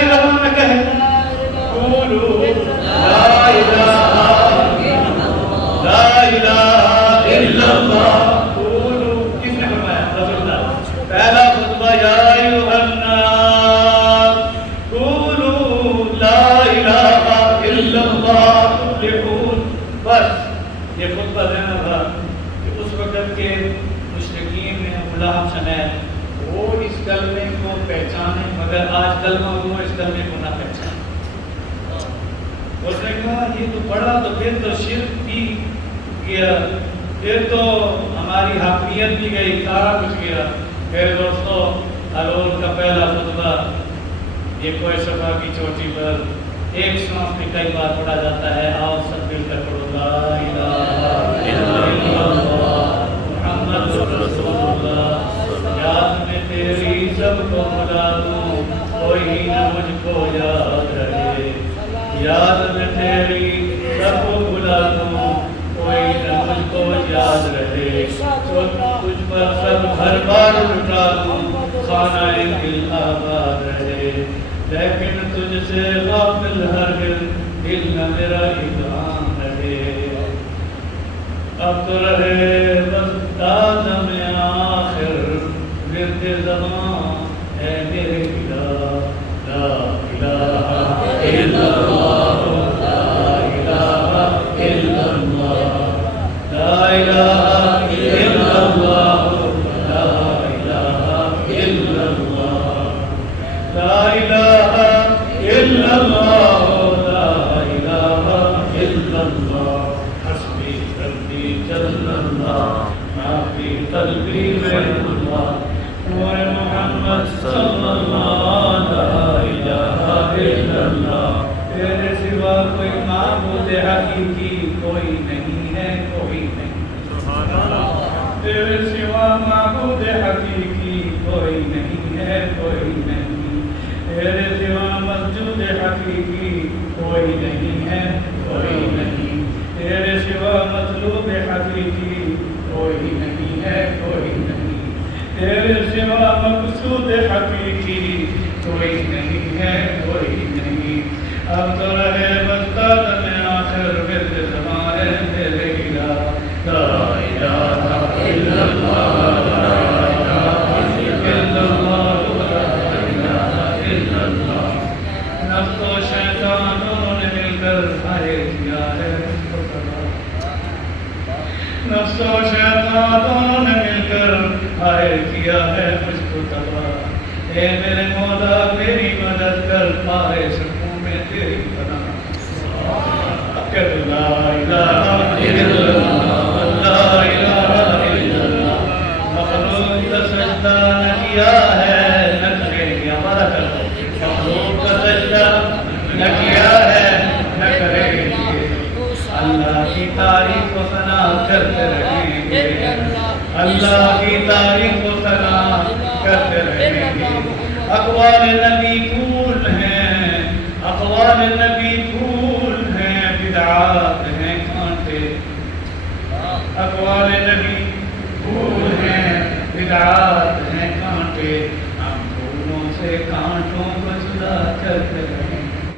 الہ نہ کہیں قولوا لا الہ الا اللہ قولوا. کس نے فرمایا؟ رسول اللہ. پہلا خطبہ یا ایھا الناس قولوا لا الہ الا اللہ تفلحون. بس یہ خطبہ دینا تھا کہ اس وقت کے مشرکین نے ملاحم سمیت وہ اس کلمے کو پہچانے مگر آج کلمہ وہ اس کلمے کو نہ پہچانے. اس نے کہا یہ تو پڑھا تو پھر تو شرک بھی کیا, پھر تو ہماری حاکمیت بھی گئی, سارا کچھ گیا. پھر دوستو حلول کا پہلا خطبہ یہ کوئی صفا کی چوٹی پر ایک سانس میں کئی بار پڑھا جاتا ہے. آؤ سب مل کر پڑھو لا الہ الا اللہ محمد رسول اللہ. یاد میں تیری سب کو بلا دوں کوئی نہ مجھ کو یاد رہے. یاد میں تیری سب کو بلا دوں کوئی نہ مجھ کو یاد رہے. تجھ پر سب ہر بار لٹا دوں خانہ دل آباد رہے. لیکن تجھ سے غافل ہرگز دل نہ میرا اکرام رہے. اب تو رہے بس دادم آخر ورد زمان ہے میرے الہ. لا الہ الا اللہ لا الہ الا اللہ لا الہ الا اللہ لا الہ الا اللہ لا الہ الا اللہ لا الہ الا اللہ. حسبی ربی جل اللہ ما فی قلبی غیر اللہ محمد صلی اللہ لا الہ الا اللہ. تیرے سوا کوئی معبود حقیقی کوئی نہیں ہے, کوئی نہیں. تیرے سوا معبود حقیقی کوئی نہیں ہے, کوئی نہیں. تیرے سوا مسجود حقیقی کوئی نہیں ہے, کوئی نہیں. تیرے سوا مطلوب حقیقی کوئی نہیں ہے, کوئی نہیں. تیرے سوا مقصود حقیقی کوئی نہیں ہے, کوئی نہیں. اب تو رہے بس دادم آخر ورد زمان ہے میرے الہ. لا الہ الا اللہ لا الہ الا اللہ لا الہ الا اللہ. نفس و شیطان دونوں نے مل کر ظاہر کیا ہے نفس و شیطان دونوں نے مل کر ظاہر کیا ہے مجھ کو تباہ. اے میرے مولا میری مدد کر پائے سکوں میں تیری پناہ. کر لا الہ الا اللہ لا الہ الا اللہ. مخلوق کا سجدہ نہ کیا ہے نہ کرے گا. ہمارا کر دو. مخلوق کا سجدہ نہ کیا ہے نہ کرے گا. اللہ کی تعریف و ثنا کرتے رہیں گے. اللہ کی تعریف و ثنا کرتے رہیں گے. اقوال نبی پھول ہیں, اقوال نبی پھول ہیں, بدعات ہیں کانٹے. اقوال نبی پھول ہیں, بدعات ہیں کانٹے. ہم پھولوں سے کانٹوں